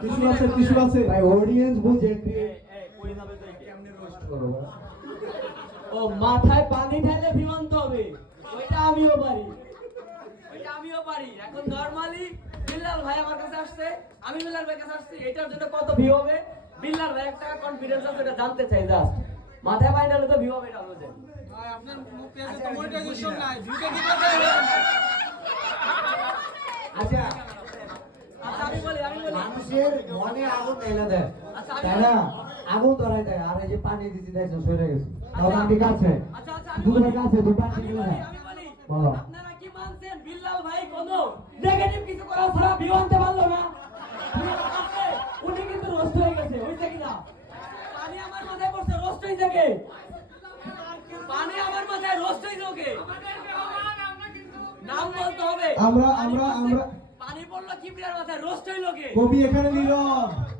tissue আছে ভাই audience বুঝে কই যাবে তো কেমনে রোস্ট করব ও মাথায় পানি ঢেলে ভিউন্ত হবে ওইটা আমিও পারি এখন নরমালি বিল্লাল ভাই আমার কাছে আসছে আমি বিল্লাল ভাইয়ের কাছে আসছি এটার জন্য কত ভিউ হবে বিল্লাল ভাই একটা কনফিডেন্স আছে এটা জানতে চাই জাস্ট মাথায় পানি ঢেলে তো ভিউ হবে এটা বুঝেন ভাই আপনার পেজে তো মনিটাইজেশন নাই ভিউটা কি করতে আচ্ছা আমি বলি মানুষের মনে আগুন জ্বালা দেয় আচ্ছা, তাই না আগুন ধরাই দেয় আর এই যে পানি দিতে দেখছো সরে গেছে তাহলে আচ্ছা, ঠিক আছে আচ্ছা দুধের কাছে দু পানি দিলে না আমি বলি বলো আপনারা কি মানছেন বিল্লাল ভাই কোনো নেগেটিভ কিছু করা ছাড়া ভিউ আনতে পারলো না উনি কিন্তু রোস্ট হয়ে গেছে হইছে কিনা পানি আমার মাথায় পড়ছে রোস্ট হইছে কে পানি আমার মাথায় রোস্ট হইছে কে নাম বলতে হবে আমরা পানি পড়লো কিবরিয়ার মাথায় রোস্ট হইলো কে কবি এখানে নীরব